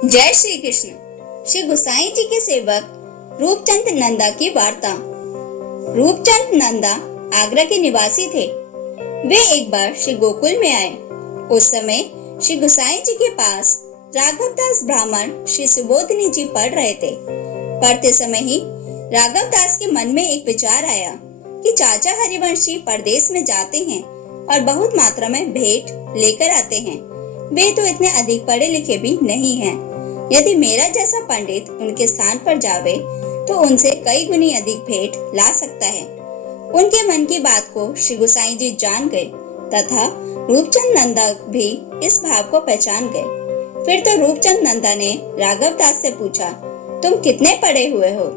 जय श्री कृष्ण। श्री गोसाई जी के सेवक रूपचंद नंदा की वार्ता। रूपचंद नंदा आगरा के निवासी थे। वे एक बार श्री गोकुल में आए। उस समय श्री गोसाई जी के पास राघवदास ब्राह्मण श्री सुबोधनी जी पढ़ रहे थे। पढ़ते समय ही राघवदास के मन में एक विचार आया कि चाचा हरिवंश जी परदेश में जाते हैं और बहुत मात्रा में भेंट लेकर आते हैं। वे तो इतने अधिक पढ़े लिखे भी नहीं हैं। यदि मेरा जैसा पंडित उनके स्थान पर जावे तो उनसे कई गुनी अधिक भेंट ला सकता है। उनके मन की बात को श्री गोसाई जी जान गए तथा रूपचंद नंदा भी इस भाव को पहचान गए। फिर तो रूपचंद नंदा ने राघवदास से पूछा, तुम कितने पढ़े हुए हो?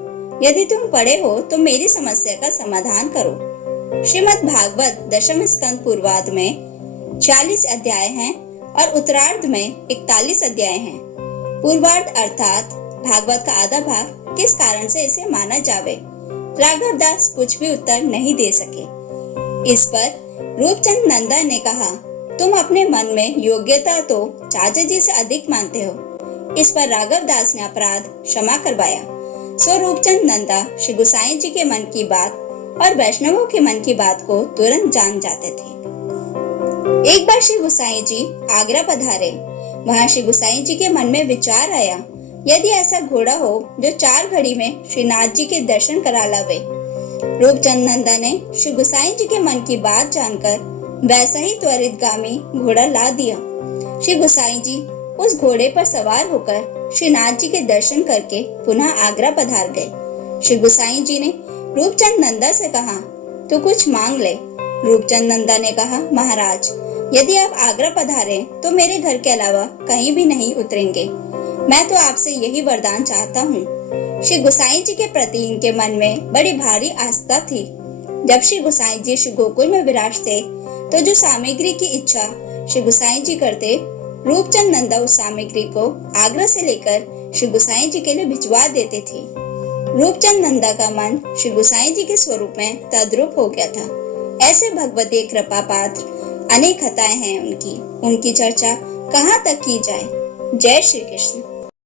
यदि तुम पढ़े हो तो मेरी समस्या का समाधान करो। श्रीमद् भागवत दशम स्कंद पूर्वार्ध में 40 अध्याय हैं और उत्तरार्ध में 41 अध्याय हैं। पूर्वार्ध अर्थात भागवत का आधा भाग किस कारण से इसे माना जावे? राघवदास कुछ भी उत्तर नहीं दे सके। इस पर रूपचंद नंदा ने कहा, तुम अपने मन में योग्यता तो चाचा जी से अधिक मानते हो। इस पर राघवदास ने अपराध क्षमा करवाया। सो रूपचंद नंदा श्री गोसाई जी के मन की बात और वैष्णवों के मन की बात को तुरंत जान जाते थे। एक बार श्री गोसाई जी आगरा पधारे। वहाँ श्री गोसाई जी के मन में विचार आया, यदि ऐसा घोड़ा हो जो 4 घड़ी में श्रीनाथ जी के दर्शन करा लावे। रूपचंद नंदा ने श्री गोसाई जी के मन की बात जानकर वैसा ही त्वरितगामी घोड़ा ला दिया। श्री गोसाई जी उस घोड़े पर सवार होकर श्रीनाथ जी के दर्शन करके पुनः आगरा पधार गए। श्री गोसाई जी ने रूपचंद नंदा से कहा, तो कुछ मांग ले। रूपचंद नंदा ने कहा, महाराज, यदि आप आगरा पधारे तो मेरे घर के अलावा कहीं भी नहीं उतरेंगे। मैं तो आपसे यही वरदान चाहता हूँ। श्री गोसाई जी के प्रति इनके मन में बड़ी भारी आस्था थी। जब श्री गोसाई जी श्री गोकुल में विराजते तो जो सामग्री की इच्छा श्री गोसाई जी करते, रूपचंद नंदा उस सामग्री को आगरा से लेकर श्री गोसाई जी के लिए भिजवा देते थे। रूपचंद नंदा का मन श्री गोसाई जी के स्वरूप में तद्रुप हो गया था। ऐसे भगवती कृपा पात्र अनेक कथाएं हैं उनकी चर्चा कहाँ तक की जाए। जय श्री कृष्ण।